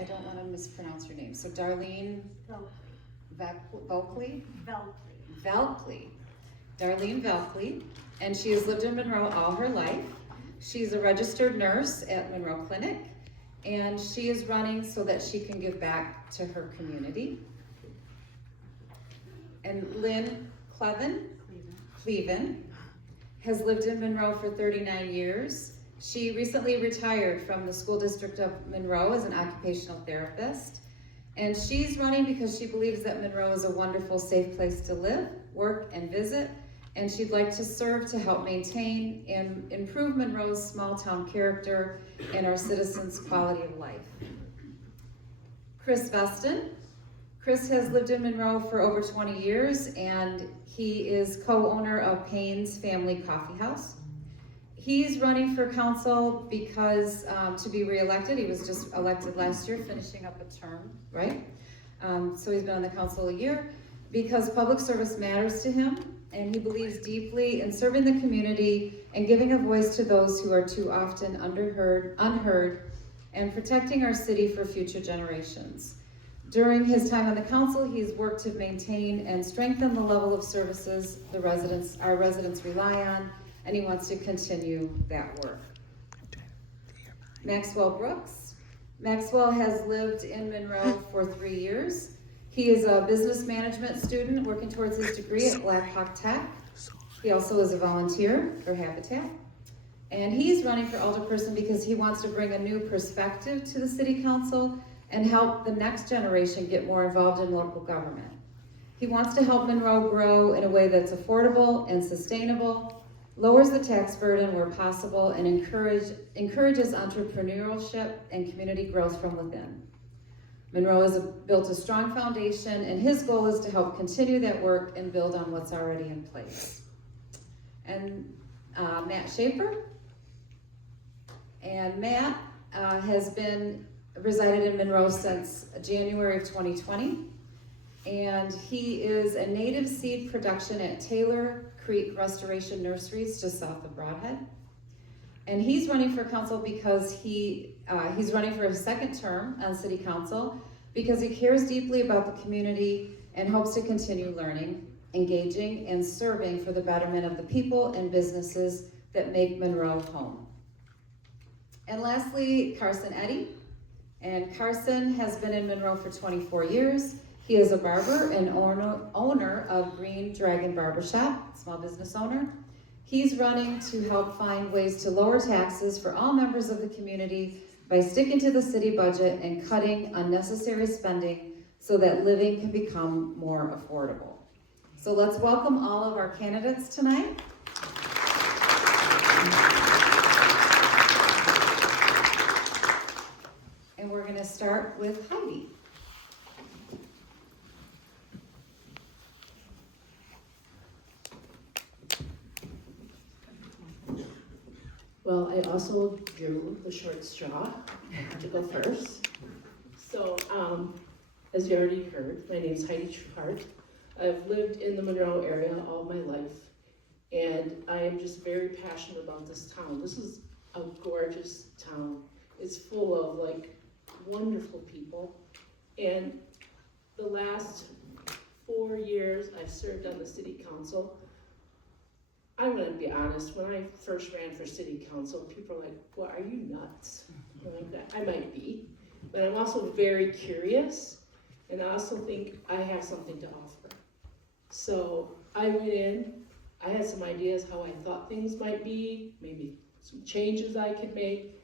I don't want to mispronounce your name. So Darlene Velkley? Velkley. Darlene Velkley. And she has lived in Monroe all her life. She's a registered nurse at Monroe Clinic. And she is running so that she can give back to her community. And Lynn Cleven has lived in Monroe for 39 years. She recently retired from the school district of Monroe as an occupational therapist. And she's running because she believes that Monroe is a wonderful, safe place to live, work, and visit. And she'd like to serve to help maintain and improve Monroe's small town character and our citizens' quality of life. Chris Veston. Chris has lived in Monroe for over 20 years, and he is co-owner of Payne's Family Coffee House. He's running for council because to be reelected. He was just elected last year, finishing up a term, right? So he's been on the council a year because public service matters to him, and he believes deeply in serving the community and giving a voice to those who are too often unheard, and protecting our city for future generations. During his time on the council, he's worked to maintain and strengthen the level of services our residents rely on, and he wants to continue that work. Maxwell Brooks. Maxwell has lived in Monroe for 3 years. He is a business management student working towards his degree at Black Hawk Tech. He also is a volunteer for Habitat. And he's running for alderperson because he wants to bring a new perspective to the city council and help the next generation get more involved in local government. He wants to help Monroe grow in a way that's affordable and sustainable, lowers the tax burden where possible, and encourages entrepreneurship and community growth from within. Monroe has built a strong foundation, and his goal is to help continue that work and build on what's already in place. And Matt Schaefer. And Matt has resided in Monroe since January of 2020. And he is a native seed production at Taylor Creek Restoration Nurseries just south of Broadhead. And he's running for council because he's running for his second term on city council because he cares deeply about the community and hopes to continue learning, engaging, and serving for the betterment of the people and businesses that make Monroe home. And lastly, Carson Eddy. And Carson has been in Monroe for 24 years. He is a barber and owner of Green Dragon Barbershop, small business owner. He's running to help find ways to lower taxes for all members of the community by sticking to the city budget and cutting unnecessary spending so that living can become more affordable. So let's welcome all of our candidates tonight. And we're going to start with Heidi. Well, I also drew the short straw to go first. So, as you already heard, my name is Heidi Trueheart. I've lived in the Monroe area all my life, and I am just very passionate about this town. This is a gorgeous town. It's full of wonderful people, and the last 4 years I've served on the city council. I'm going to be honest, when I first ran for city council, people were like, well, are you nuts? I'm like, I might be, but I'm also very curious, and I also think I have something to offer. So I went in, I had some ideas how I thought things might be, maybe some changes I could make,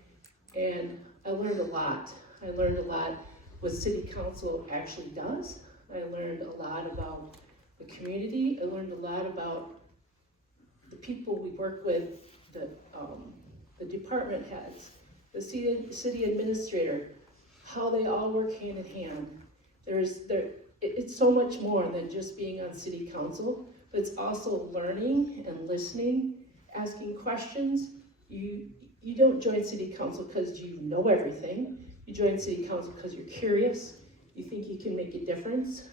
and I learned a lot. I learned a lot what city council actually does. I learned a lot about the community. I learned a lot about the people we work with, the department heads, the city administrator, how they all work hand in hand. It's so much more than just being on city council, but it's also learning and listening, asking questions. You don't join city council because you know everything. You join city council because you're curious. You think you can make a difference.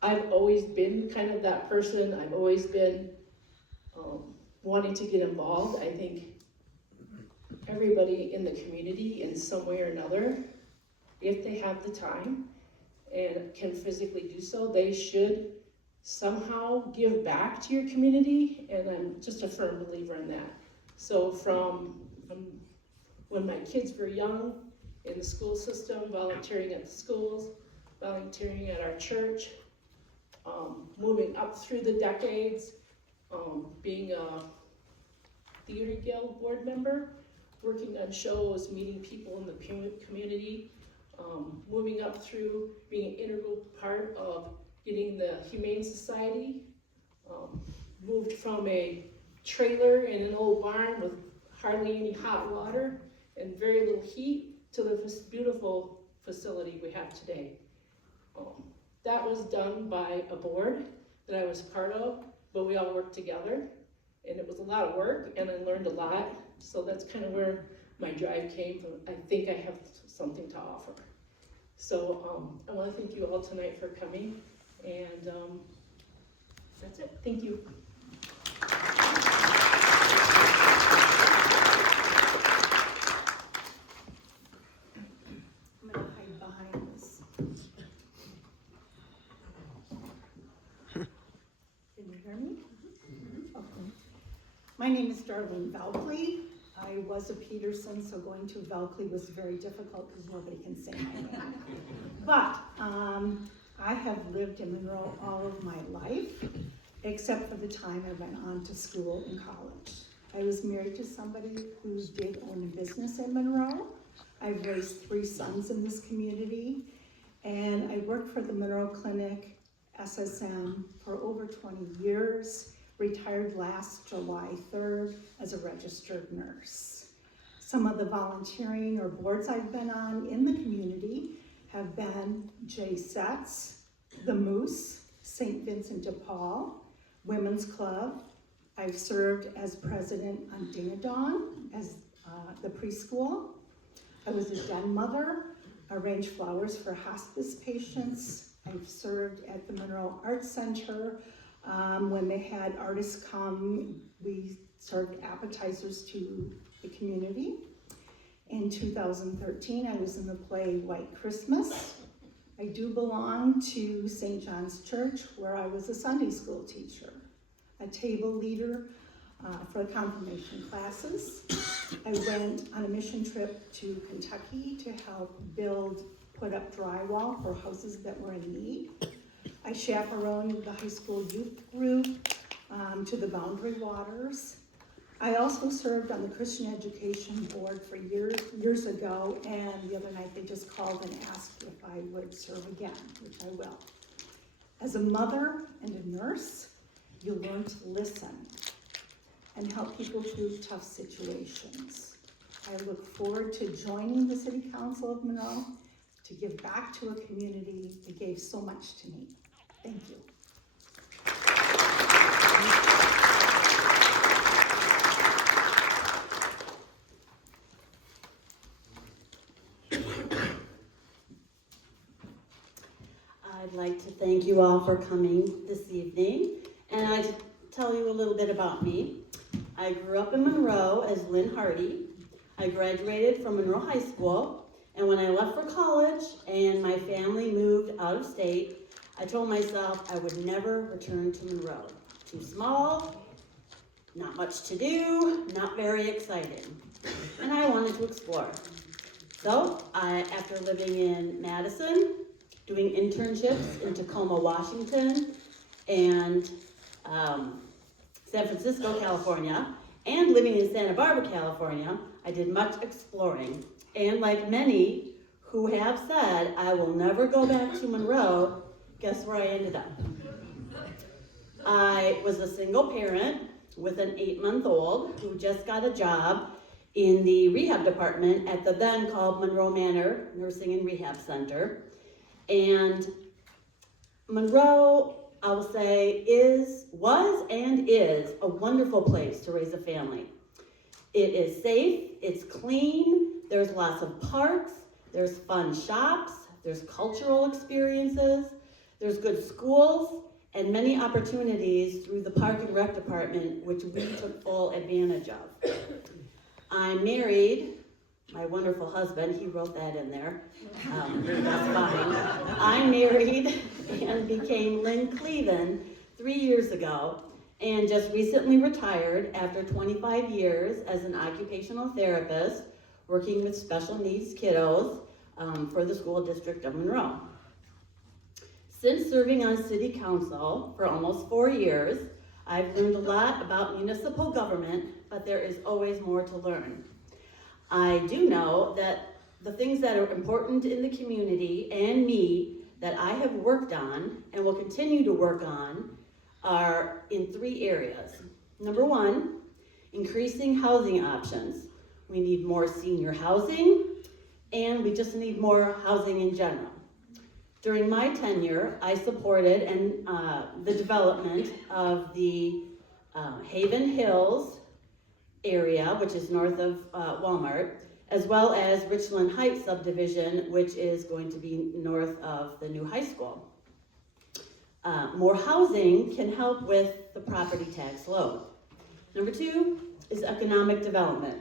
I've always been kind of that person. I've always been wanting to get involved. I think everybody in the community in some way or another, if they have the time and can physically do so, they should somehow give back to your community, and I'm just a firm believer in that. So from when my kids were young, in the school system, volunteering at the schools, volunteering at our church, moving up through the decades, being a theater guild board member, working on shows, meeting people in the community, moving up through being an integral part of getting the Humane Society, moved from a trailer in an old barn with hardly any hot water and very little heat to this beautiful facility we have today. That was done by a board that I was part of, but we all worked together, and it was a lot of work, and I learned a lot. So that's kind of where my drive came from. I think I have something to offer. So I want to thank you all tonight for coming, and that's it. Thank you. I'm going to hide behind this. Can you hear me? Okay. My name is Darlene Valkley. I was a Peterson, so going to Valkley was very difficult because nobody can say my name. But I have lived in Monroe all of my life, except for the time I went on to school and college. I was married to somebody who did own a business in Monroe. I've raised 3 sons in this community, and I worked for the Monroe Clinic, SSM, for over 20 years, retired last July 3rd as a registered nurse. Some of the volunteering or boards I've been on in the community have been JSETS, the Moose, St. Vincent de Paul, Women's Club. I've served as president on Ding a Dong as the preschool. I was a den mother, arranged flowers for hospice patients. I've served at the Monroe Arts Center. When they had artists come, we served appetizers to the community. In 2013, I was in the play White Christmas. I do belong to St. John's Church, where I was a Sunday school teacher, a table leader for confirmation classes. I went on a mission trip to Kentucky to help put up drywall for houses that were in need. I chaperoned the high school youth group to the Boundary Waters. I also served on the Christian Education Board for years ago, and the other night they just called and asked if I would serve again, which I will. As a mother and a nurse, you learn to listen and help people through tough situations. I look forward to joining the City Council of Monroe to give back to a community that gave so much to me. Thank you. I'd like to thank you all for coming this evening, and I'd like to tell you a little bit about me. I grew up in Monroe as Lynn Hardy. I graduated from Monroe High School, and when I left for college and my family moved out of state, I told myself I would never return to Monroe. Too small, not much to do, not very exciting, and I wanted to explore. So, after living in Madison, doing internships in Tacoma, Washington, and San Francisco, California, and living in Santa Barbara, California, I did much exploring. And like many who have said, I will never go back to Monroe, guess where I ended up? I was a single parent with an 8-month-old who just got a job in the rehab department at the then called Monroe Manor Nursing and Rehab Center. And Monroe, I will say, was and is a wonderful place to raise a family. It is safe, it's clean, there's lots of parks, there's fun shops, there's cultural experiences, there's good schools, and many opportunities through the Park and Rec Department, which we took full advantage of. I'm married, my wonderful husband, he wrote that in there. That's fine. I married and became Lynn Cleven 3 years ago and just recently retired after 25 years as an occupational therapist working with special needs kiddos for the school district of Monroe. Since serving on city council for almost 4 years, I've learned a lot about municipal government, but there is always more to learn. I do know that the things that are important in the community and me that I have worked on and will continue to work on are in 3 areas. Number 1, increasing housing options. We need more senior housing, and we just need more housing in general. During my tenure, I supported the development of the Haven Hills area, which is north of Walmart, as well as Richland Heights subdivision, which is going to be north of the new high school. More housing can help with the property tax load. Number 2 is economic development.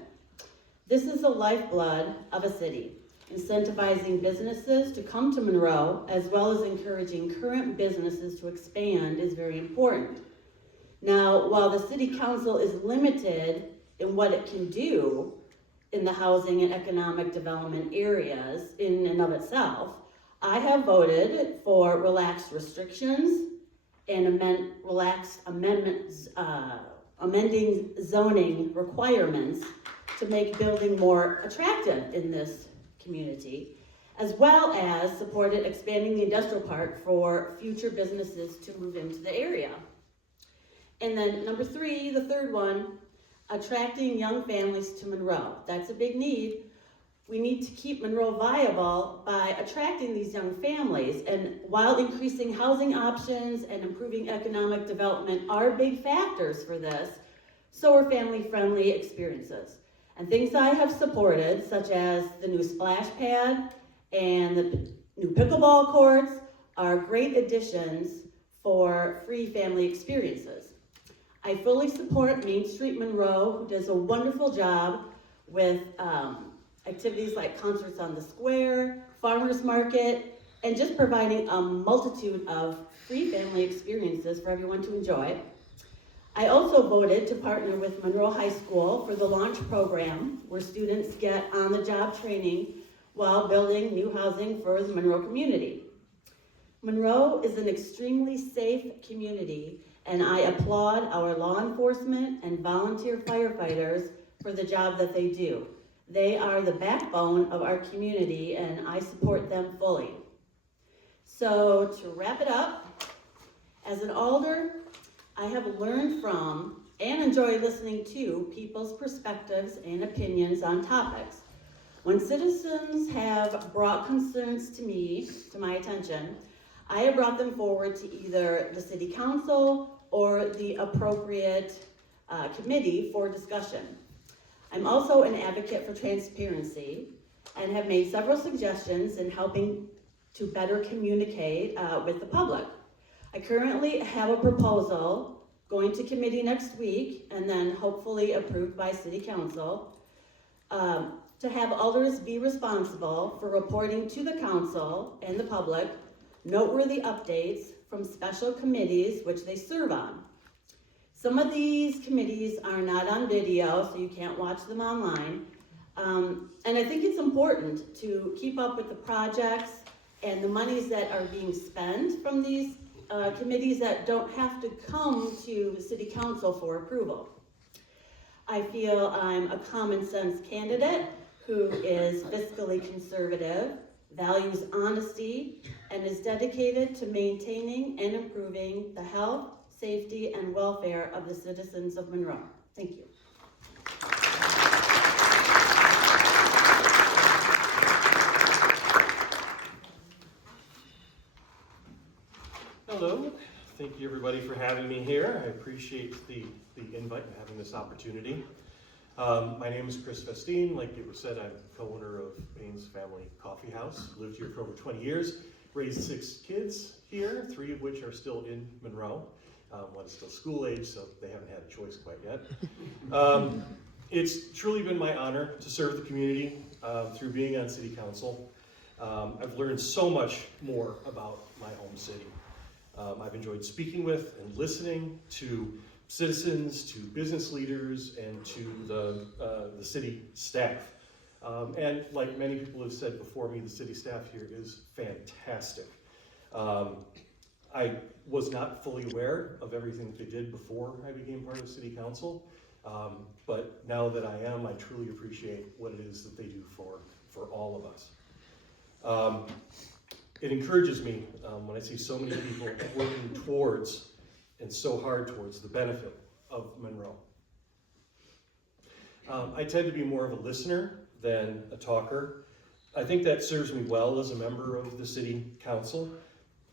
This is the lifeblood of a city. Incentivizing businesses to come to Monroe, as well as encouraging current businesses to expand, is very important. Now, while the city council is limited in what it can do in the housing and economic development areas in and of itself, I have voted for relaxed restrictions and amending zoning requirements to make building more attractive in this community, as well as supported expanding the industrial park for future businesses to move into the area. And then number 3, the third one, attracting young families to Monroe. That's a big need. We need to keep Monroe viable by attracting these young families, and while increasing housing options and improving economic development are big factors for this, so are family-friendly experiences. And things I have supported, such as the new splash pad and the new pickleball courts, are great additions for free family experiences. I fully support Main Street Monroe, who does a wonderful job with activities like concerts on the square, farmers market, and just providing a multitude of free family experiences for everyone to enjoy. I also voted to partner with Monroe High School for the Launch Program, where students get on-the-job training while building new housing for the Monroe community. Monroe is an extremely safe community, and I applaud our law enforcement and volunteer firefighters for the job that they do. They are the backbone of our community, and I support them fully. So to wrap it up, as an alder, I have learned from and enjoy listening to people's perspectives and opinions on topics. When citizens have brought concerns to my attention, I have brought them forward to either the city council or the appropriate committee for discussion. I'm also an advocate for transparency and have made several suggestions in helping to better communicate with the public. I currently have a proposal going to committee next week and then hopefully approved by city council to have alders be responsible for reporting to the council and the public noteworthy updates from special committees which they serve on. Some of these committees are not on video, so you can't watch them online. And I think it's important to keep up with the projects and the monies that are being spent from these committees that don't have to come to the city council for approval. I feel I'm a common sense candidate who is fiscally conservative, values honesty, and is dedicated to maintaining and improving the health, safety, and welfare of the citizens of Monroe. Thank you. Hello, thank you everybody for having me here. I appreciate the invite and having this opportunity. My name is Chris Vestine. Like it was said, I'm co-owner of Baines Family Coffee House. Lived here for over 20 years, raised 6 kids here, 3 of which are still in Monroe. One is still school age, so they haven't had a choice quite yet. It's truly been my honor to serve the community through being on city council. I've learned so much more about my home city. I've enjoyed speaking with and listening to citizens, to business leaders, and to the city staff. And like many people have said before me, the city staff here is fantastic. I was not fully aware of everything that they did before I became part of city council, but now that I am, I truly appreciate what it is that they do for all of us. It encourages me when I see so many people working towards and so hard towards the benefit of Monroe. I tend to be more of a listener than a talker. I think that serves me well as a member of the city council.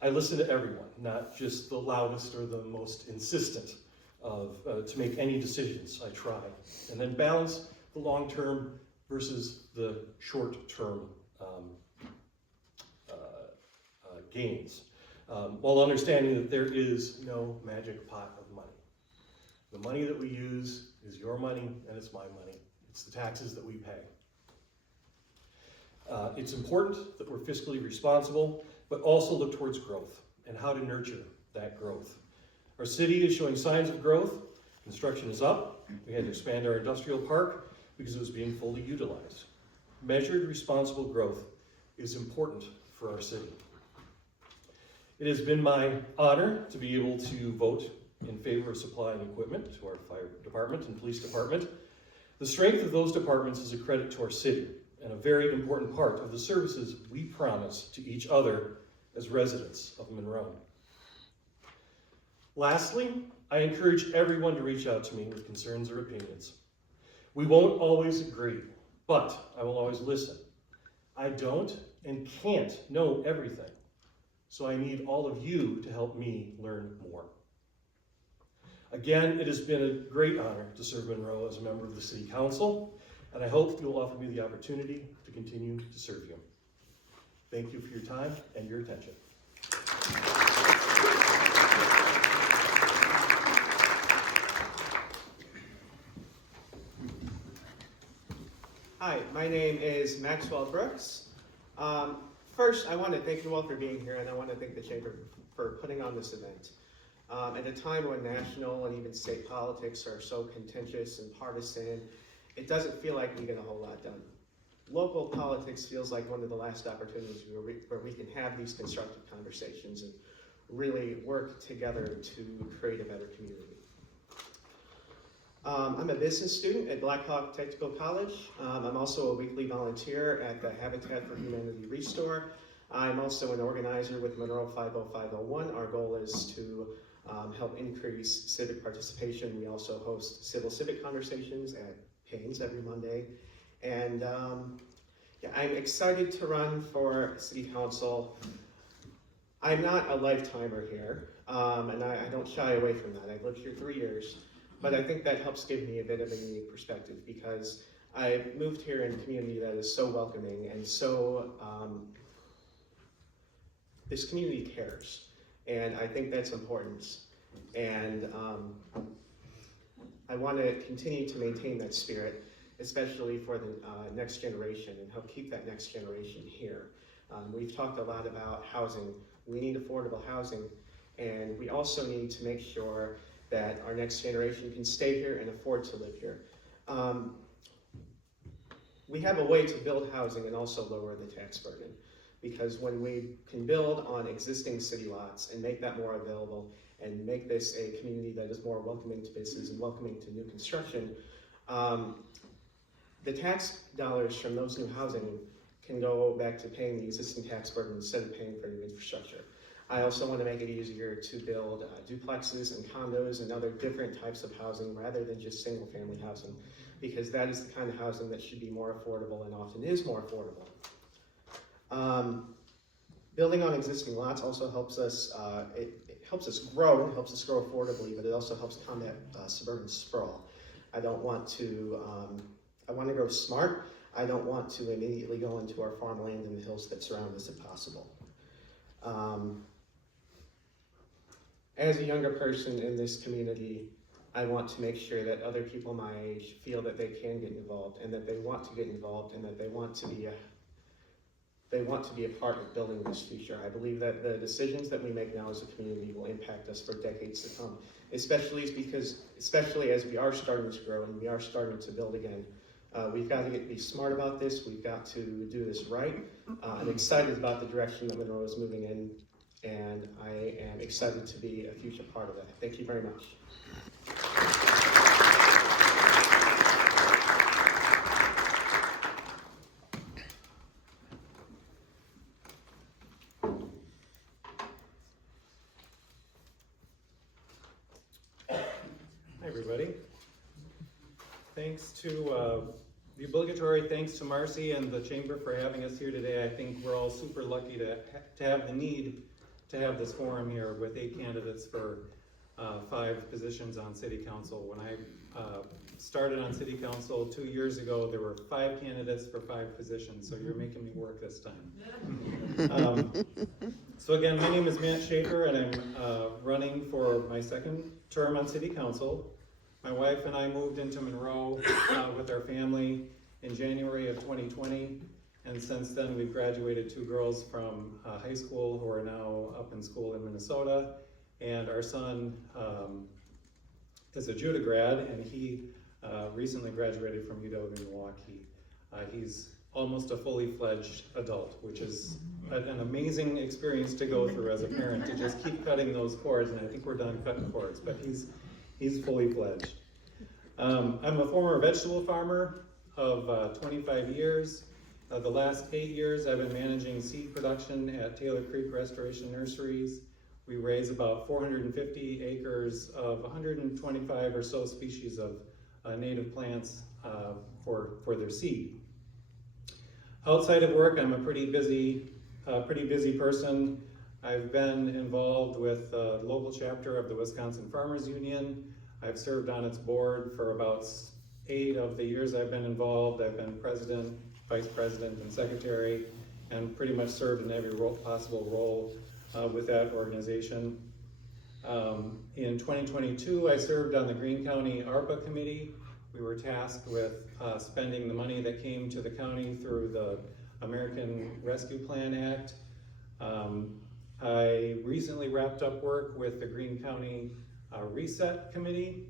I listen to everyone, not just the loudest or the most insistent to make any decisions. I try, and then balance the long-term versus the short-term gains, while understanding that there is no magic pot of money. The money that we use is your money and it's my money. It's the taxes that we pay. It's important that we're fiscally responsible, but also look towards growth and how to nurture that growth. Our city is showing signs of growth. Construction is up. We had to expand our industrial park because it was being fully utilized. Measured, responsible growth is important for our city. It has been my honor to be able to vote in favor of supplying equipment to our fire department and police department. The strength of those departments is a credit to our city and a very important part of the services we promise to each other as residents of Monroe. Lastly, I encourage everyone to reach out to me with concerns or opinions. We won't always agree, but I will always listen. I don't and can't know everything, so I need all of you to help me learn more. Again, it has been a great honor to serve Monroe as a member of the City Council, and I hope you'll offer me the opportunity to continue to serve you. Thank you for your time and your attention. Hi, my name is Maxwell Brooks. First, I want to thank you all for being here, and I want to thank the Chamber for putting on this event. At a time when national and even state politics are so contentious and partisan, it doesn't feel like we get a whole lot done. Local politics feels like one of the last opportunities where we can have these constructive conversations and really work together to create a better community. I'm a business student at Black Hawk Technical College. I'm also a weekly volunteer at the Habitat for Humanity Restore. I'm also an organizer with Monroe 50501. Our goal is to help increase civic participation. We also host civil civic conversations at Payne's every Monday. And yeah, I'm excited to run for City Council. I'm not a lifetimer here, and I don't shy away from that. I've lived here 3 years. But I think that helps give me a bit of a unique perspective because I moved here in a community that is so welcoming and so, this community cares. And I think that's important. And I want to continue to maintain that spirit, especially for the next generation, and help keep that next generation here. We've talked a lot about housing. We need affordable housing, and we also need to make sure that our next generation can stay here and afford to live here. We have a way to build housing and also lower the tax burden, because when we can build on existing city lots and make that more available and make this a community that is more welcoming to business and welcoming to new construction, the tax dollars from those new housing can go back to paying the existing tax burden instead of paying for new infrastructure. I also want to make it easier to build duplexes and condos and other different types of housing rather than just single family housing, because that is the kind of housing that should be more affordable and often is more affordable. Building on existing lots also helps us, it helps us grow affordably, but it also helps combat suburban sprawl. I want to grow smart. I don't want to immediately go into our farmland and the hills that surround us if possible. As a younger person in this community, I want to make sure that other people my age feel that they can get involved and that they want to get involved and that they want to be a part of building this future. I believe that the decisions that we make now as a community will impact us for decades to come, especially as we are starting to grow and we are starting to build again. We've got to be smart about this. We've got to do this right. I'm excited about the direction that Monroe is moving in, and I am excited to be a future part of that. Thank you very much. Hi, everybody. Thanks to the obligatory thanks to Marcy and the Chamber for having us here today. I think we're all super lucky to have the need to have this forum here with 8 candidates for 5 positions on City Council. When I started on City Council 2 years ago, there were 5 candidates for 5 positions, so you're making me work this time. So again, my name is Matt Schaefer, and I'm running for my 2nd term on City Council. My wife and I moved into Monroe with our family in January of 2020, and since then we've graduated 2 girls from high school who are now up in school in Minnesota, and our son is a Judah grad, and he recently graduated from UW-Milwaukee. He's almost a fully fledged adult, which is an amazing experience to go through as a parent, to just keep cutting those cords, and I think we're done cutting cords, but he's fully fledged. I'm a former vegetable farmer of 25 years. The last 8 years I've been managing seed production at Taylor Creek Restoration Nurseries. We raise about 450 acres of 125 or so species of native plants for their seed. Outside of work, I'm a pretty busy person. I've been involved with the local chapter of the Wisconsin Farmers Union. I've served on its board for about 8 of the years I've been involved. I've been president, vice president, and secretary, and pretty much served in every possible role with that organization. In 2022, I served on the Greene County ARPA committee. We were tasked with spending the money that came to the county through the American Rescue Plan Act. I recently wrapped up work with the Greene County Reset Committee.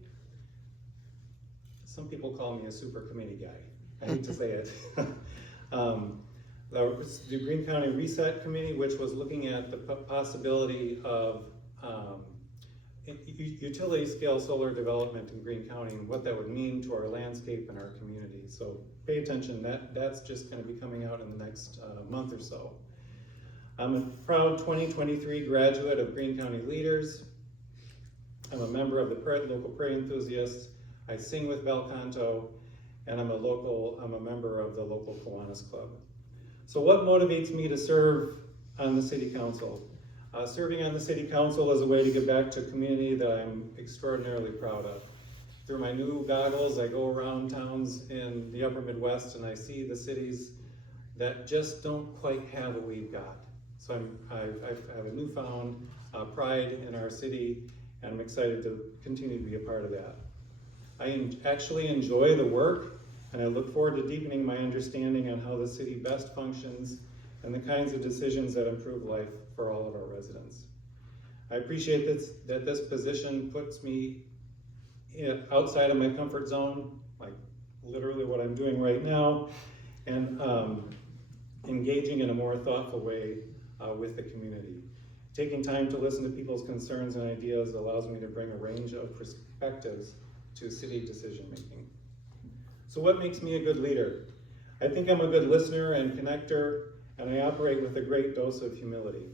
Some people call me a super committee guy. I hate to say it. The Greene County Reset Committee, which was looking at the possibility of utility scale solar development in Greene County and what that would mean to our landscape and our community. So pay attention, that's just going to be coming out in the next month or so. I'm a proud 2023 graduate of Greene County Leaders. I'm a member of the local Prairie Enthusiasts. I sing with Bel Canto, and I'm a member of the local Kiwanis Club. So what motivates me to serve on the City Council? Serving on the City Council is a way to give back to a community that I'm extraordinarily proud of. Through my new goggles, I go around towns in the upper Midwest and I see the cities that just don't quite have what we've got. So I have a newfound pride in our city, and I'm excited to continue to be a part of that. I actually enjoy the work, and I look forward to deepening my understanding on how the city best functions and the kinds of decisions that improve life for all of our residents. I appreciate that this position puts me outside of my comfort zone, like literally what I'm doing right now, and engaging in a more thoughtful way with the community. Taking time to listen to people's concerns and ideas allows me to bring a range of perspectives to city decision making. So what makes me a good leader? I think I'm a good listener and connector, and I operate with a great dose of humility.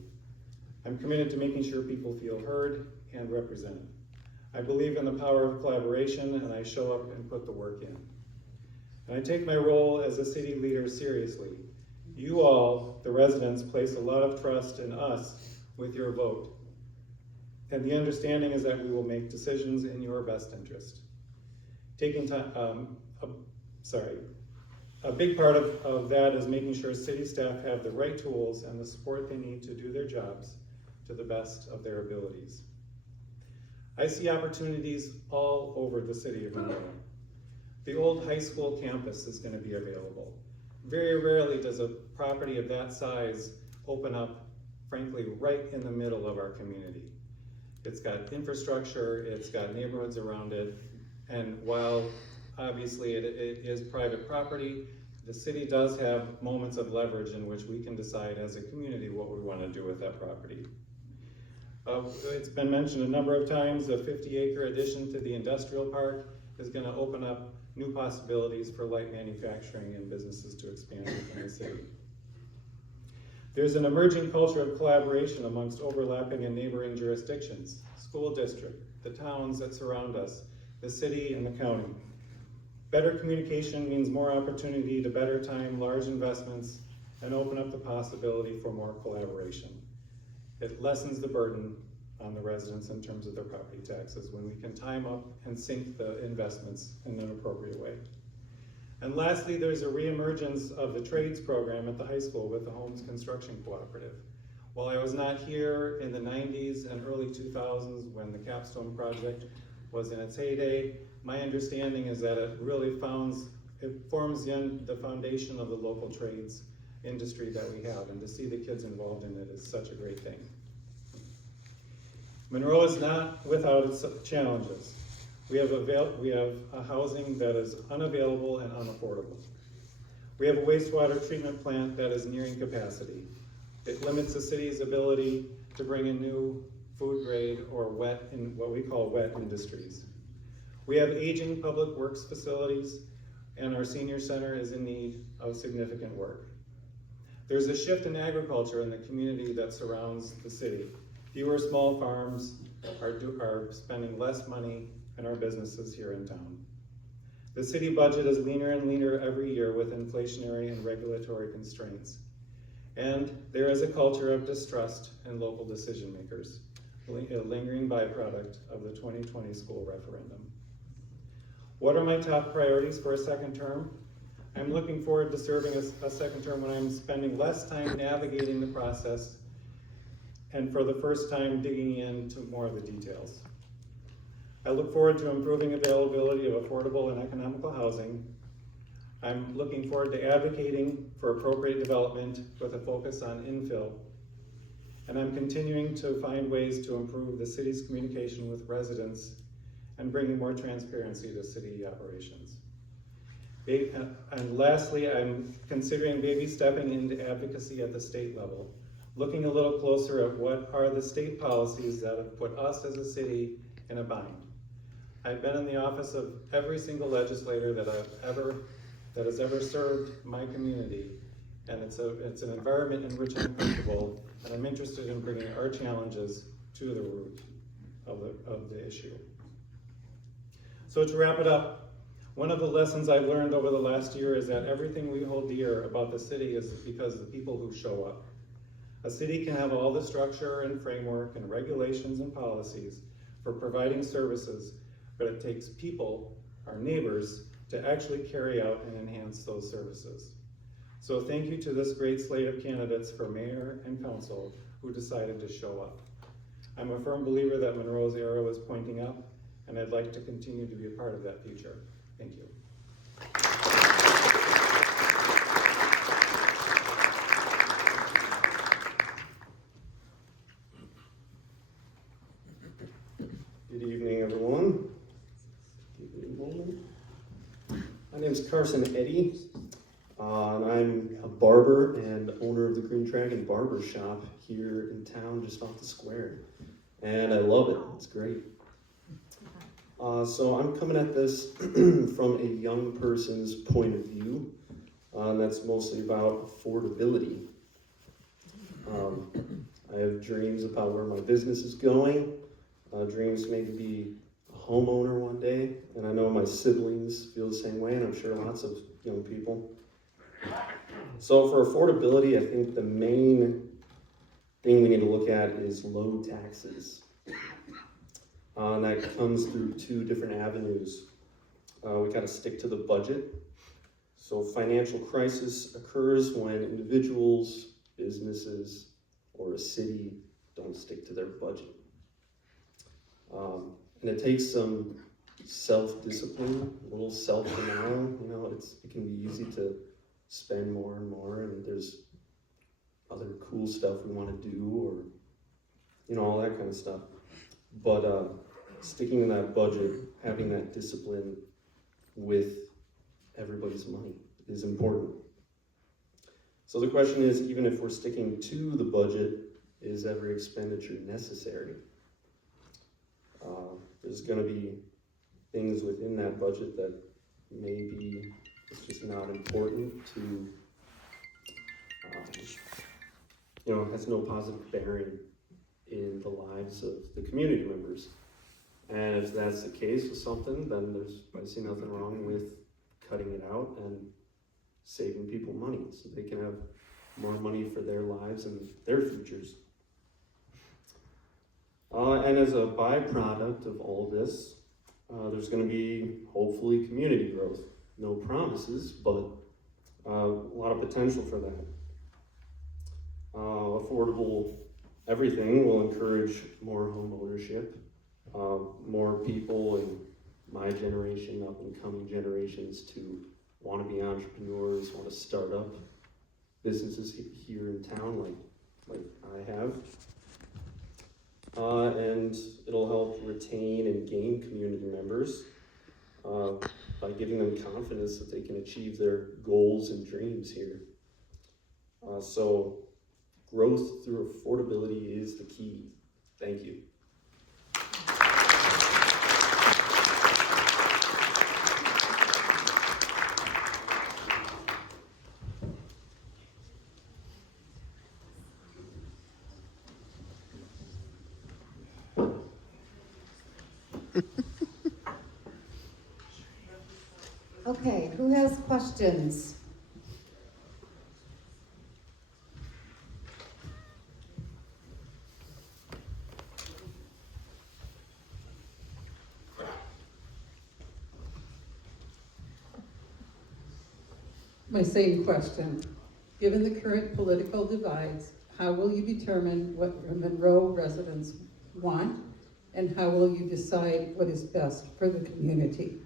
I'm committed to making sure people feel heard and represented. I believe in the power of collaboration, and I show up and put the work in. And I take my role as a city leader seriously. You all, the residents, place a lot of trust in us with your vote. And the understanding is that we will make decisions in your best interest. A big part of that is making sure city staff have the right tools and the support they need to do their jobs to the best of their abilities. I see opportunities all over the city of Monroe. The old high school campus is going to be available. Very rarely does a property of that size open up, frankly, right in the middle of our community. It's got infrastructure, it's got neighborhoods around it, and while obviously it is private property, the city does have moments of leverage in which we can decide as a community what we want to do with that property. It's been mentioned a number of times, a 50-acre addition to the industrial park is going to open up new possibilities for light manufacturing and businesses to expand within the city. There's an emerging culture of collaboration amongst overlapping and neighboring jurisdictions, school district, the towns that surround us, the city and the county. Better communication means more opportunity to better time large investments and open up the possibility for more collaboration. It lessens the burden on the residents in terms of their property taxes when we can time up and sync the investments in an appropriate way. And lastly, there's a reemergence of the trades program at the high school with the Homes Construction Cooperative. While I was not here in the 90s and early 2000s when the Capstone project was in its heyday, my understanding is that it really forms the foundation of the local trades industry that we have, and to see the kids involved in it is such a great thing. Monroe is not without its challenges. We have a housing that is unavailable and unaffordable. We have a wastewater treatment plant that is nearing capacity. It limits the city's ability to bring in new food grade or what we call wet industries. We have aging public works facilities, and our senior center is in need of significant work. There's a shift in agriculture in the community that surrounds the city. Fewer small farms are spending less money in our businesses here in town. The city budget is leaner and leaner every year with inflationary and regulatory constraints. And there is a culture of distrust in local decision makers, a lingering byproduct of the 2020 school referendum. What are my top priorities for a second term? I'm looking forward to serving a second term when I'm spending less time navigating the process and for the first time digging into more of the details. I look forward to improving availability of affordable and economical housing. I'm looking forward to advocating for appropriate development with a focus on infill. And I'm continuing to find ways to improve the city's communication with residents and bringing more transparency to city operations. And lastly, I'm considering baby stepping into advocacy at the state level, looking a little closer at what are the state policies that have put us as a city in a bind. I've been in the office of every single legislator that has ever served my community, and it's an environment in which I'm comfortable, and I'm interested in bringing our challenges to the root of the issue. So to wrap it up, one of the lessons I've learned over the last year is that everything we hold dear about the city is because of the people who show up. A city can have all the structure and framework and regulations and policies for providing services, but it takes people, our neighbors, to actually carry out and enhance those services. So thank you to this great slate of candidates for mayor and council who decided to show up. I'm a firm believer that Monroe's arrow is pointing up, and I'd like to continue to be a part of that future. Thank you. Good evening, everyone. Give me a moment. My name is Carson Eddy, and I'm a barber and owner of the Green Dragon Barber Shop here in town, just off the square. And I love it. It's great. So I'm coming at this from a young person's point of view. That's mostly about affordability. I have dreams about where my business is going. Dreams maybe be a homeowner one day, and I know my siblings feel the same way, and I'm sure lots of young people. So for affordability, I think the main thing we need to look at is low taxes. And that comes through two different avenues. We got to stick to the budget. So financial crisis occurs when individuals, businesses, or a city don't stick to their budget. and it takes some self-discipline, a little self-denial. You know, it can be easy to spend more and more, and there's other cool stuff we want to do, or you know, all that kind of stuff. But sticking to that budget, having that discipline with everybody's money is important. So the question is, even if we're sticking to the budget, is every expenditure necessary? There's going to be things within that budget that maybe it's just not important to, you know, has no positive bearing in the lives of the community members. And if that's the case with something, then I see nothing wrong with cutting it out and saving people money so they can have more money for their lives and their futures. And as a byproduct of all this, there's going to be hopefully community growth. No promises, but a lot of potential for that. Affordable everything will encourage more home ownership. More people in my generation, up and coming generations, to want to be entrepreneurs, want to start up businesses here in town like I have. And it'll help retain and gain community members by giving them confidence that they can achieve their goals and dreams here. So growth through affordability is the key. Thank you. Okay, who has questions? My same question. Given the current political divides, how will you determine what Monroe residents want, and how will you decide what is best for the community?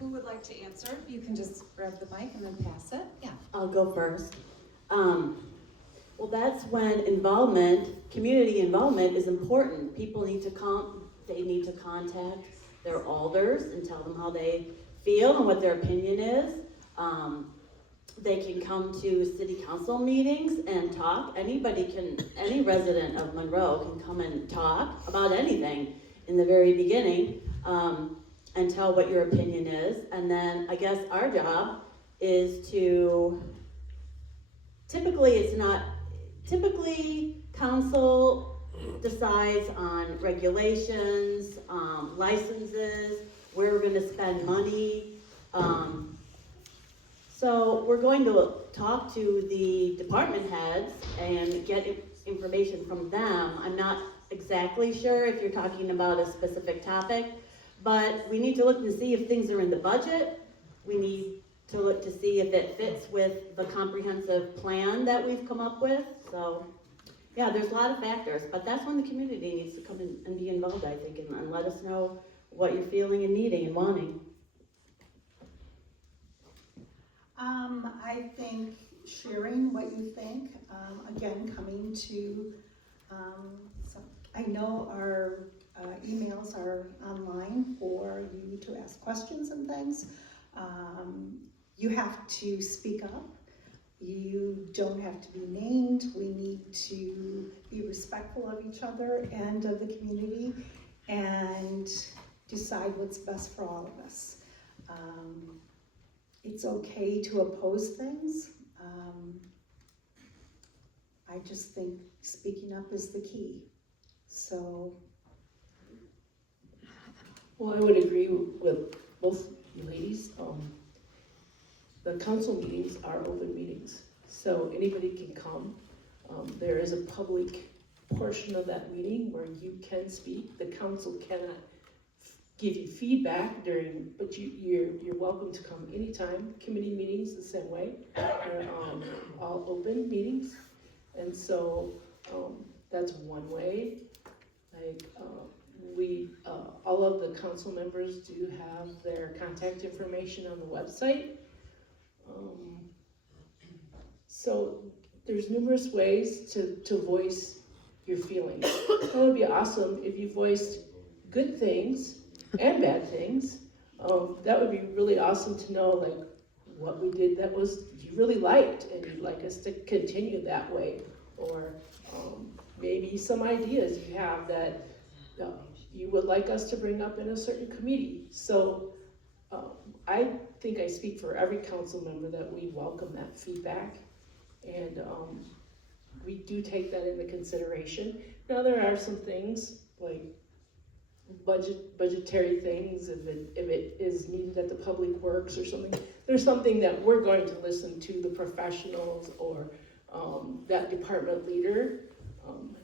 Who would like to answer? You can just grab the mic and then pass it. Yeah. I'll go first. Well, that's when community involvement is important. People need to they need to contact their alders and tell them how they feel and what their opinion is. They can come to city council meetings and talk. Any resident of Monroe can come and talk about anything in the very beginning, and tell what your opinion is. And then I guess our job is to, typically council decides on regulations, licenses, where we're gonna spend money. So we're going to talk to the department heads and get information from them. I'm not exactly sure if you're talking about a specific topic, but we need to look to see if things are in the budget. We need to look to see if it fits with the comprehensive plan that we've come up with. So yeah, there's a lot of factors, but that's when the community needs to come in and be involved, I think, and let us know what you're feeling and needing and wanting. I think sharing what you think, again, coming to, I know our emails are online for you to ask questions and things. You have to speak up. You don't have to be named. We need to be respectful of each other and of the community and decide what's best for all of us. It's okay to oppose things. I just think speaking up is the key. So. Well, I would agree with both you ladies. The council meetings are open meetings, so anybody can come. There is a public portion of that meeting where you can speak. The council cannot give you feedback but you're welcome to come anytime. Committee meetings the same way. They're all open meetings, and so That's one way. Like, all of the council members do have their contact information on the website. So there's numerous ways to voice your feelings. That would be awesome if you voiced good things and bad things. That would be really awesome to know, like, what we did that was you really liked and you'd like us to continue that way. Or maybe some ideas you have that you would like us to bring up in a certain committee. So I think I speak for every council member that we welcome that feedback. And we do take that into consideration. Now there are some things like budgetary things, if it is needed at the public works or something. There's something that we're going to listen to the professionals or that department leader.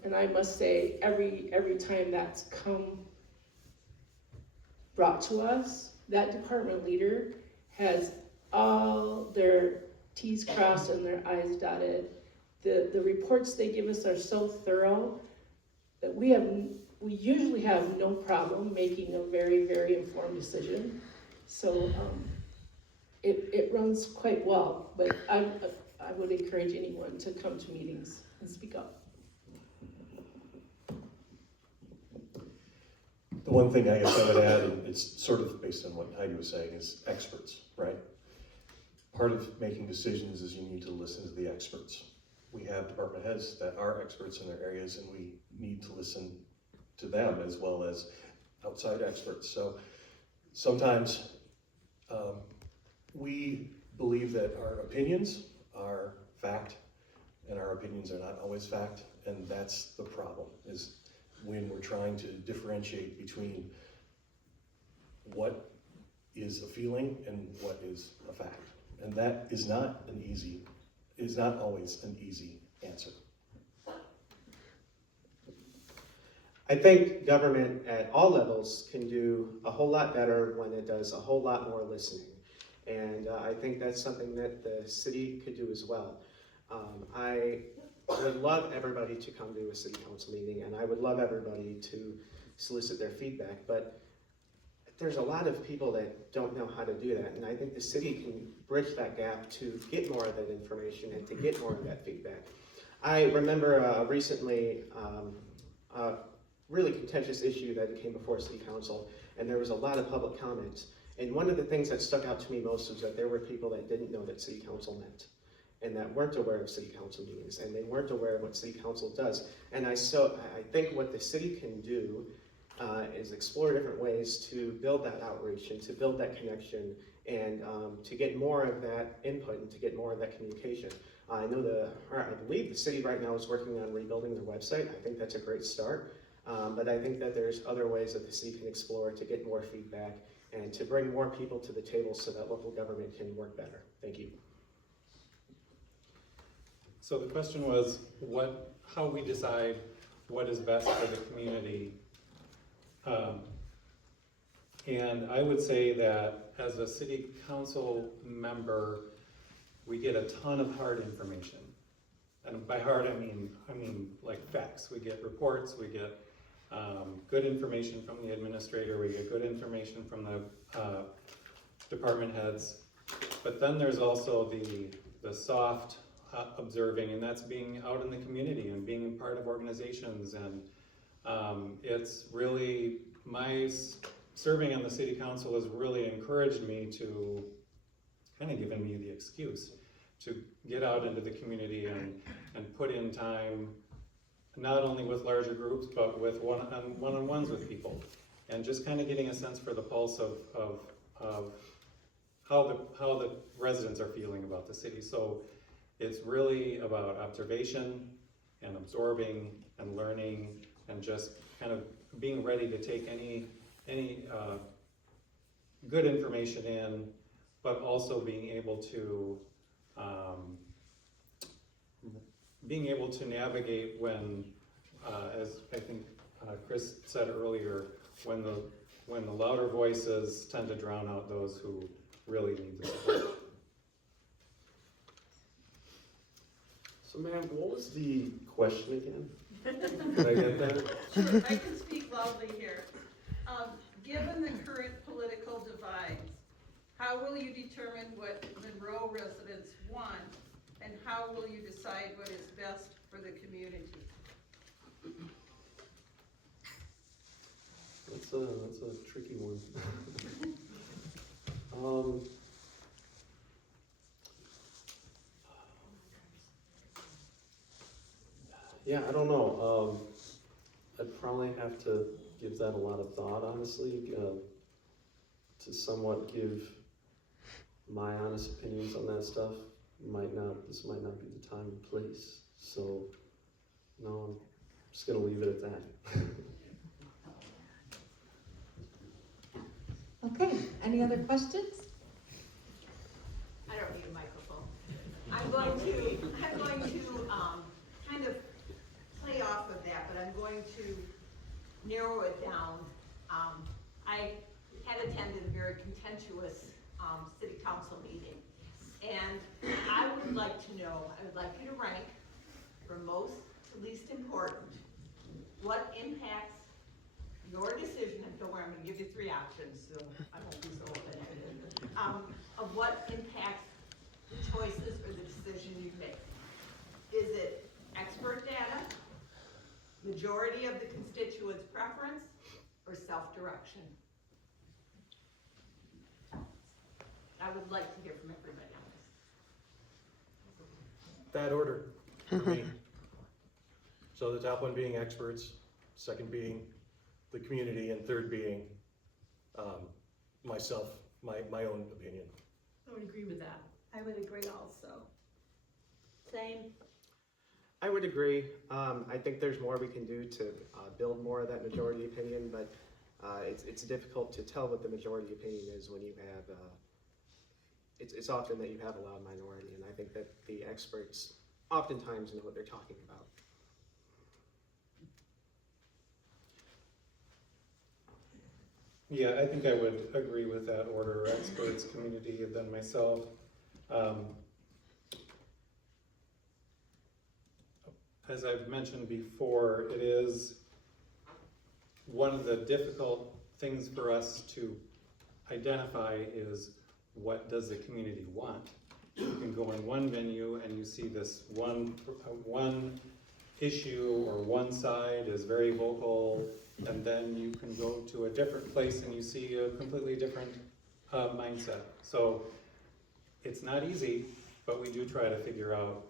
And I must say, every time that's brought to us, that department leader has all their T's crossed and their I's dotted. The reports they give us are so thorough that we usually have no problem making a very, very informed decision. So it runs quite well, but I would encourage anyone to come to meetings and speak up. The one thing I guess I would add, and it's sort of based on what Heidi was saying, is experts, right? Part of making decisions is you need to listen to the experts. We have department heads that are experts in their areas, and we need to listen to them as well as outside experts. So sometimes we believe that our opinions are fact, and our opinions are not always fact, and that's the problem, is when we're trying to differentiate between what is a feeling and what is a fact. And that is not always an easy answer. I think government at all levels can do a whole lot better when it does a whole lot more listening. And I think that's something that the city could do as well. I would love everybody to come to a city council meeting, and I would love everybody to solicit their feedback, but there's a lot of people that don't know how to do that, and I think the city can bridge that gap to get more of that information and to get more of that feedback. I remember recently a really contentious issue that came before city council, and there was a lot of public comments. And one of the things that stuck out to me most was that there were people that didn't know that city council meant, and that weren't aware of city council meetings, and they weren't aware of what city council does. And I think what the city can do is explore different ways to build that outreach and to build that connection and to get more of that input and to get more of that communication. I believe the city right now is working on rebuilding their website. I think that's a great start, but I think that there's other ways that the city can explore to get more feedback and to bring more people to the table so that local government can work better. Thank you. So the question was how we decide what is best for the community. And I would say that as a city council member, we get a ton of hard information. And by hard, I mean like facts. We get reports, we get good information from the administrator, we get good information from the department heads. But then there's also the soft observing, and that's being out in the community and being part of organizations. And it's really, my serving on the city council has really encouraged me to, kind of given me the excuse to get out into the community and put in time, not only with larger groups, but with one-on-ones with people, and just kind of getting a sense for the pulse of how the residents are feeling about the city. So it's really about observation and absorbing and learning and just kind of being ready to take any good information in, but also being able to navigate when, as I think Chris said earlier, when the louder voices tend to drown out those who really need the support. So ma'am, what was the question again? Did I get that? Sure, I can speak loudly here. Given the current political divides, how will you determine what Monroe residents want, and how will you decide what is best for the community? That's a tricky one. Yeah, I don't know. I'd probably have to give that a lot of thought, honestly, to somewhat give my honest opinions on that stuff. This might not be the time and place. So, no, I'm just gonna leave it at that. Okay, any other questions? I don't need a microphone. I'm going to kind of play off of that, but I'm going to narrow it down. I had attended a very contentious city council meeting, and I would like to know, I would like you to rank from most to least important, what impacts your decision, and don't worry, I'm gonna give you 3 options, so I won't be so open-ended, of what impacts the choices or the decision you make. Is it expert data, majority of the constituents' preference, or self-direction? I would like to hear from everybody on this. That order for me. So the top one being experts, second being the community, and third being myself, my own opinion. I would agree with that. I would agree also. Same. I would agree. I think there's more we can do to build more of that majority opinion, but it's difficult to tell what the majority opinion is when you have, it's often that you have a loud minority, and I think that the experts oftentimes know what they're talking about. Yeah, I think I would agree with that order, experts, community, and then myself. As I've mentioned before, it is one of the difficult things for us to identify is what does the community want? You can go in one venue and you see this one issue or one side is very vocal, and then you can go to a different place and you see a completely different mindset. So it's not easy, but we do try to figure out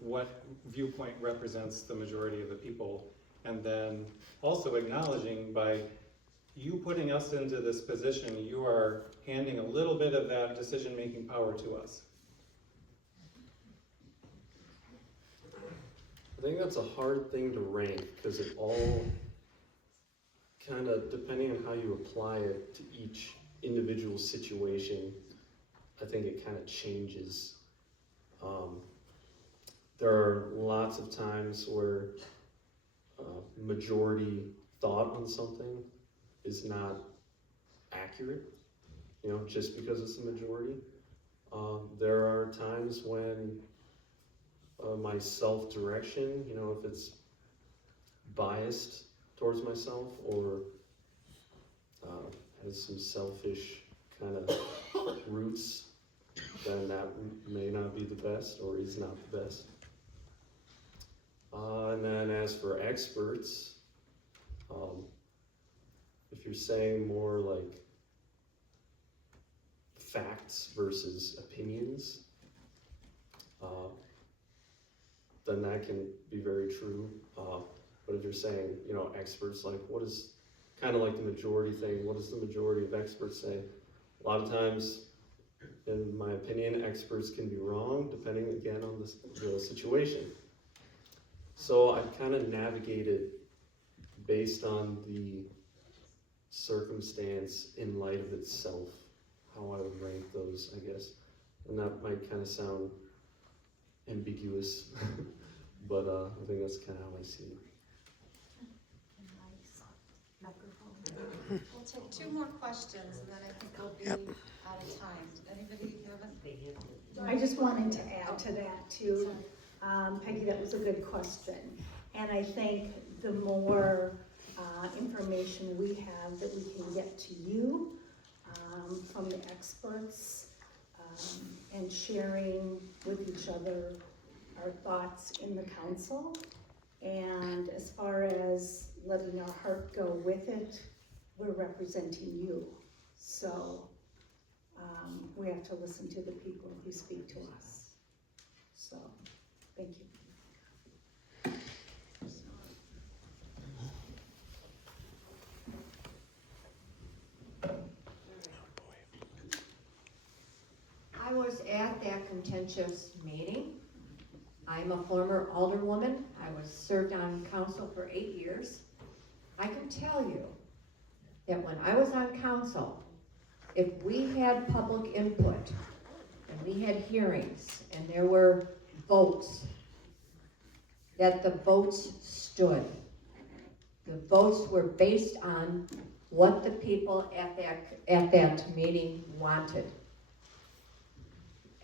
what viewpoint represents the majority of the people, and then also acknowledging by you putting us into this position, you are handing a little bit of that decision-making power to us. I think that's a hard thing to rank because it all kind of, depending on how you apply it to each individual situation, I think it kind of changes. There are lots of times where majority thought on something is not accurate, just because it's the majority. There are times when my self-direction, if it's biased towards myself or has some selfish kind of roots, then that may not be the best or is not the best. And then as for experts, if you're saying more like facts versus opinions, then that can be very true. But if you're saying, experts, like what is kind of like the majority thing, what does the majority of experts say? A lot of times, in my opinion, experts can be wrong depending again on the situation. So I've kind of navigated based on the circumstance in light of itself, how I would rank those, I guess. And that might kind of sound ambiguous, but I think that's kind of how I see it. We'll take 2 more questions and then I think we'll be out of time. Anybody have I just wanted to add to that too. Peggy, that was a good question. And I think the more information we have that we can get to you from the experts and sharing with each other our thoughts in the council. And as far as letting our heart go with it, we're representing you. So we have to listen to the people who speak to us. So, thank you. I was at that contentious meeting. I'm a former alderwoman. I was served on council for 8 years. I can tell you that when I was on council, if we had public input and we had hearings and there were votes, that the votes stood. The votes were based on what the people at that meeting wanted.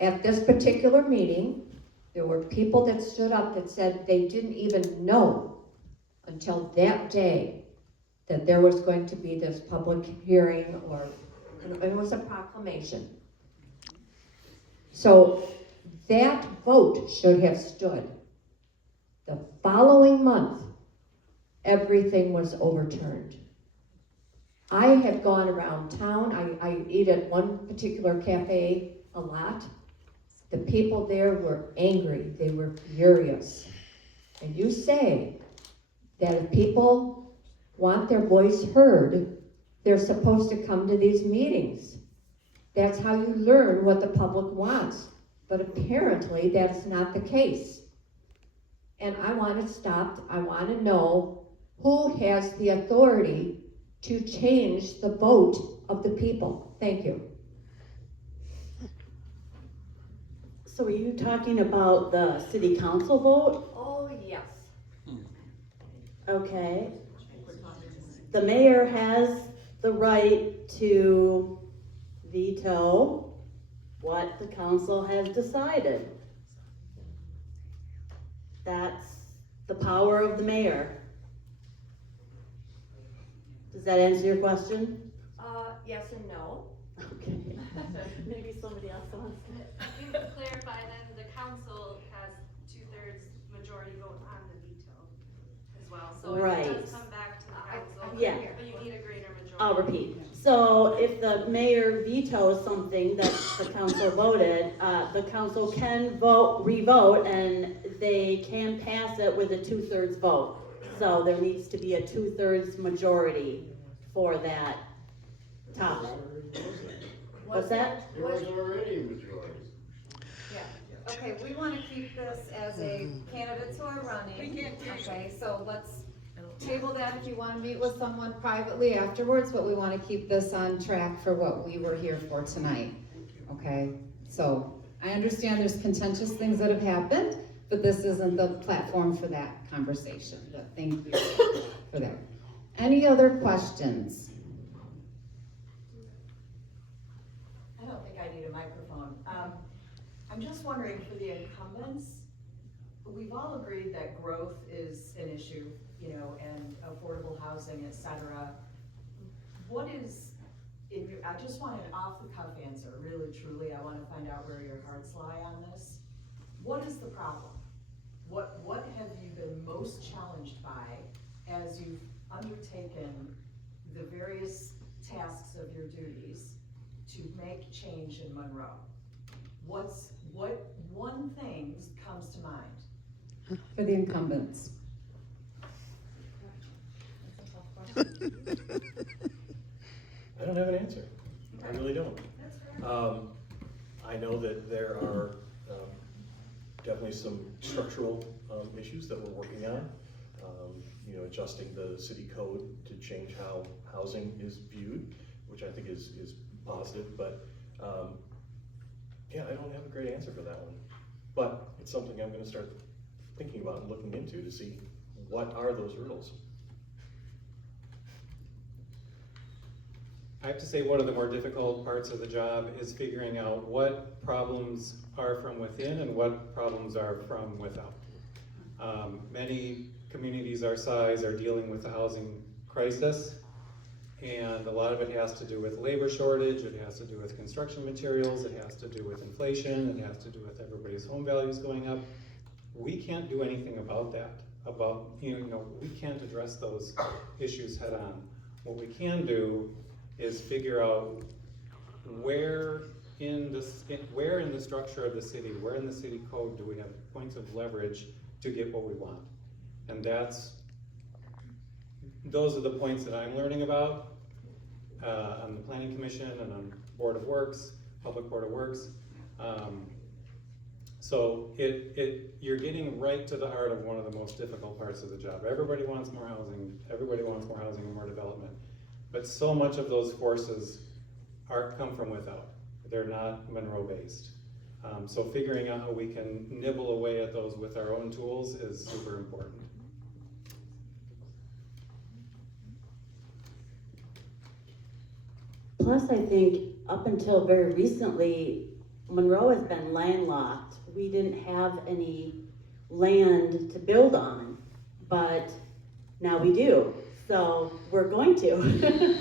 At this particular meeting, there were people that stood up that said they didn't even know until that day that there was going to be this public hearing, or it was a proclamation. So that vote should have stood. The following month, everything was overturned. I have gone around town. I eat at one particular cafe a lot. The people there were angry. They were furious. And you say that if people want their voice heard, they're supposed to come to these meetings. That's how you learn what the public wants. But apparently that is not the case. And I want it stopped. I want to know who has the authority to change the vote of the people. Thank you. So are you talking about the city council vote? Oh, yes. Okay. The mayor has the right to veto what the council has decided. That's the power of the mayor. Does that answer your question? Yes and no. Okay. Maybe somebody else wants to. To clarify then, the council has 2/3 majority vote on the veto as well, so Right. it does come back to the council. Yeah. But you need a greater majority. I'll repeat. So if the mayor vetoes something that the council voted, the council can re-vote, and they can pass it with a 2/3 vote. So there needs to be a 2/3 majority for that topic. What's that? There was already a majority. Yeah, okay, we want to keep this as a candidates who are running. We can't. Okay, so let's table that if you want to meet with someone privately afterwards, but we want to keep this on track for what we were here for tonight. Okay, so I understand there's contentious things that have happened, but this isn't the platform for that conversation. But thank you for that. Any other questions? I don't think I need a microphone. I'm just wondering, for the incumbents, we've all agreed that growth is an issue, you know, and affordable housing, et cetera. What is, I just want an off-the-cuff answer, really, truly. I want to find out where your hearts lie on this. What is the problem? What have you been most challenged by as you've undertaken the various tasks of your duties to make change in Monroe? What one thing comes to mind? For the incumbents. I don't have an answer. I really don't. I know that there are definitely some structural issues that we're working on. You know, adjusting the city code to change how housing is viewed, which I think is positive, but yeah, I don't have a great answer for that one. But it's something I'm gonna start thinking about and looking into to see what are those hurdles. I have to say one of the more difficult parts of the job is figuring out what problems are from within and what problems are from without. Many communities our size are dealing with the housing crisis. And a lot of it has to do with labor shortage, it has to do with construction materials, it has to do with inflation, it has to do with everybody's home values going up. We can't do anything about that. We can't address those issues head on. What we can do is figure out where in the structure of the city, where in the city code do we have points of leverage to get what we want. And those are the points that I'm learning about on the Planning Commission and on Board of Works, Public Board of Works. So you're getting right to the heart of one of the most difficult parts of the job. Everybody wants more housing and more development. But so much of those forces come from without. They're not Monroe based. So figuring out how we can nibble away at those with our own tools is super important. Plus, I think up until very recently, Monroe has been landlocked. We didn't have any land to build on, but now we do. So we're going to.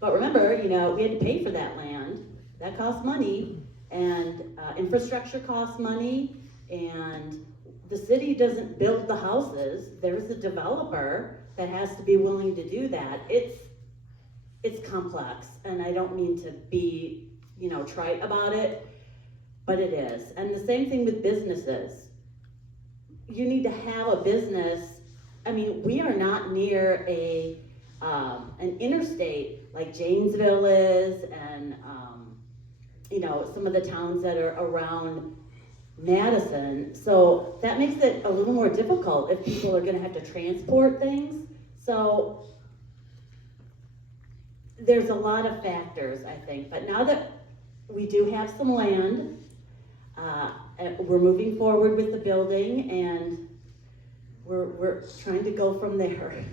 But remember, we had to pay for that land. That costs money, and infrastructure costs money, and the city doesn't build the houses. There's a developer that has to be willing to do that. It's complex, and I don't mean to be, trite about it, but it is. And the same thing with businesses. You need to have a business. I mean, we are not near an interstate like Janesville is, and some of the towns that are around Madison. So that makes it a little more difficult if people are going to have to transport things. So there's a lot of factors, I think. But now that we do have some land, we're moving forward with the building, and we're trying to go from there.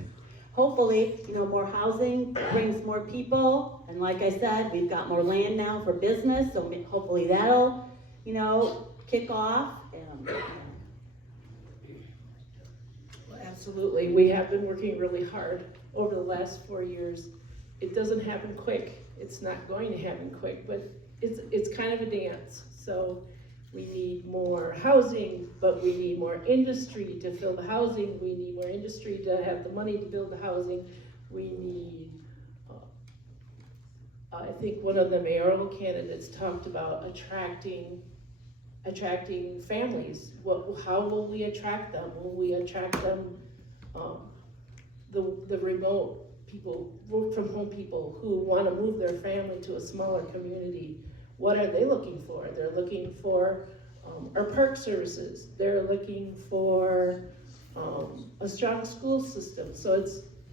Hopefully, more housing brings more people, and like I said, we've got more land now for business, so hopefully that'll, kick off. Well, absolutely. We have been working really hard over the last 4 years. It doesn't happen quick. It's not going to happen quick, but it's kind of a dance. So we need more housing, but we need more industry to fill the housing. We need more industry to have the money to build the housing. We need, I think one of the mayoral candidates talked about attracting families. How will we attract them? Will we attract them, the remote people, work from home people who want to move their family to a smaller community? What are they looking for? They're looking for our park services. They're looking for a strong school system. So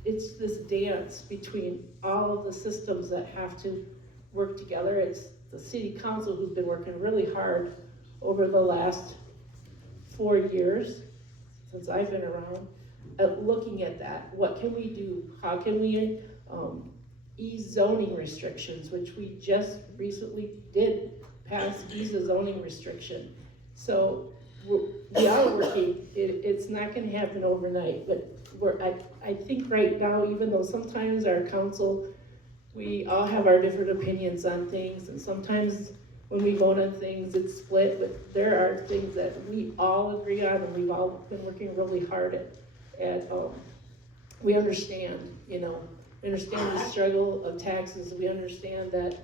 it's this dance between all of the systems that have to work together. It's the city council who's been working really hard over the last 4 years, since I've been around, at looking at that. What can we do? How can we ease zoning restrictions, which we just recently did pass ease a zoning restriction. So we are working. It's not going to happen overnight, but I think right now, even though sometimes our council, we all have our different opinions on things, and sometimes when we vote on things, it's split, but there are things that we all agree on, and we've all been working really hard at we understand, we understand the struggle of taxes. We understand that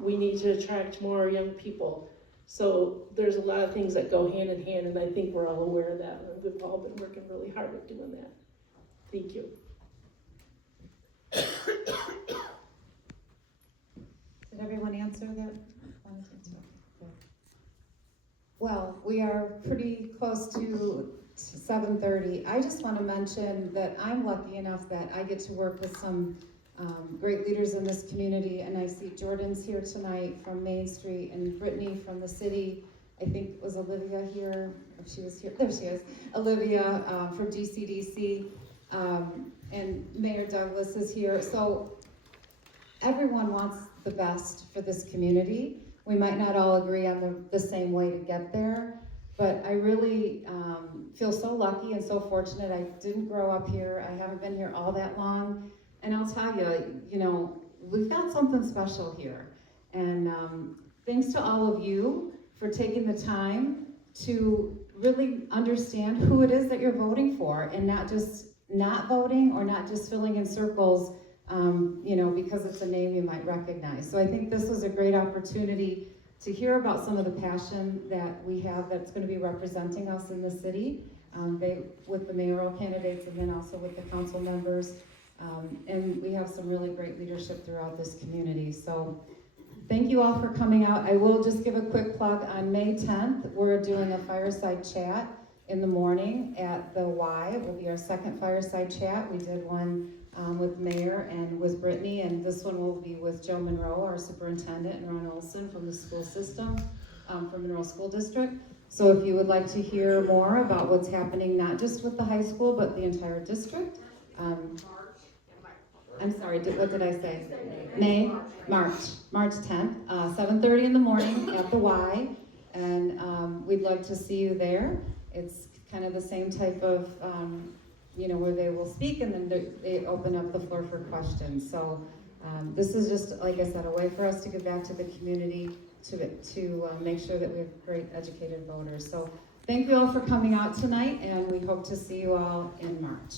we need to attract more young people. So there's a lot of things that go hand in hand, and I think we're all aware of that, and we've all been working really hard at doing that. Thank you. Did everyone answer that? Well, we are pretty close to 7:30. I just want to mention that I'm lucky enough that I get to work with some great leaders in this community, and I see Jordan's here tonight from Main Street, and Brittany from the city. I think was Olivia here, if she was here, there she is. Olivia from DCDC, and Mayor Douglas is here. So everyone wants the best for this community. We might not all agree on the same way to get there, But I really feel so lucky and so fortunate. I didn't grow up here. I haven't been here all that long. And I'll tell you, you know, we've got something special here. And thanks to all of you for taking the time to really understand who it is that you're voting for, and not just not voting or not just filling in circles, you know, because it's a name you might recognize. So I think this was a great opportunity to hear about some of the passion that we have that's going to be representing us in the city, with the mayoral candidates and then also with the council members. And we have some really great leadership throughout this community. So thank you all for coming out. I will just give a quick plug. On May 10th, we're doing a fireside chat in the morning at the Y. It will be our second fireside chat. We did one with Mayor and with Brittany, and this one will be with Joe Monroe, our superintendent, and Ron Olson from the school system, from Monroe School District. So if you would like to hear more about what's happening, not just with the high school, but the entire district, I'm sorry, what did I say? March 10th, 7:30 in the morning at the Y, and we'd love to see you there. It's kind of the same type of, you know, where they will speak and then they open up the floor for questions. So this is just, like I said, a way for us to give back to the community to make sure that we have great educated voters. So thank you all for coming out tonight, and we hope to see you all in March.